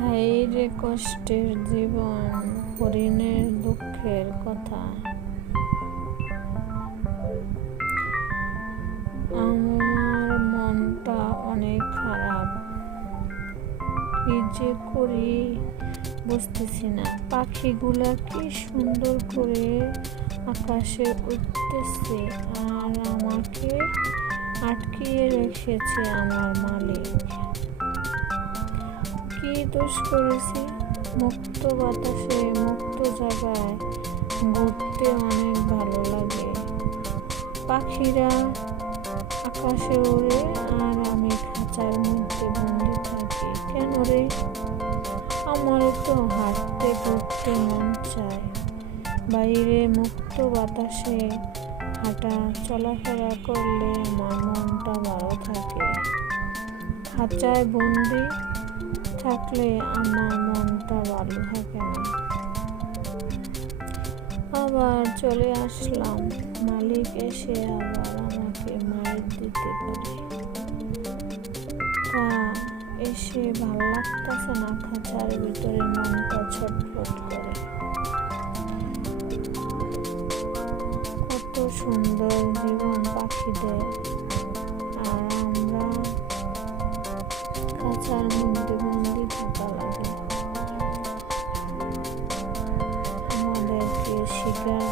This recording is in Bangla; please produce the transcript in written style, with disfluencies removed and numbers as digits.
হায়রে কষ্টের জীবন, হরিণের দুঃখের কথা। আমার মনটা অনেক খারাপ, কি যে করি বুঝতেছি না। পাখিগুলা কি সুন্দর করে আকাশে উঠতেছে, আর আমাকে আটকিয়ে রেখেছে আমার মালিক। কি দোষ করেছি? মুক্ত বাতাসে, মুক্ত জায়গায় ঘুরতে অনেক ভালো লাগে। পাখিরা আকাশে উড়ে আর আমি খাঁচার মধ্যে বন্দি থাকি। কেন রে? আমারও তো হাঁটতে ঘুরতে মন চায়। বাইরে মুক্ত বাতাসে হাঁটা চলাফেরা করলে আমার মনটা ভালো থাকে। খাঁচায় বন্দি থাকলে আমার মনটা ভালো থাকে না। আবার চলে আসলাম, মালিক এসে আবার আমাকে মাইর দিতে পারে। তা এসে ভালো লাগতেছে না, খাঁচার ভিতরে মনটা ছটফট করে। কত সুন্দর জীবন পাখিদের, আর আমরা খাঁচার মধ্যে বন্দি থাকা লাগে। আমাদেরকে শিকার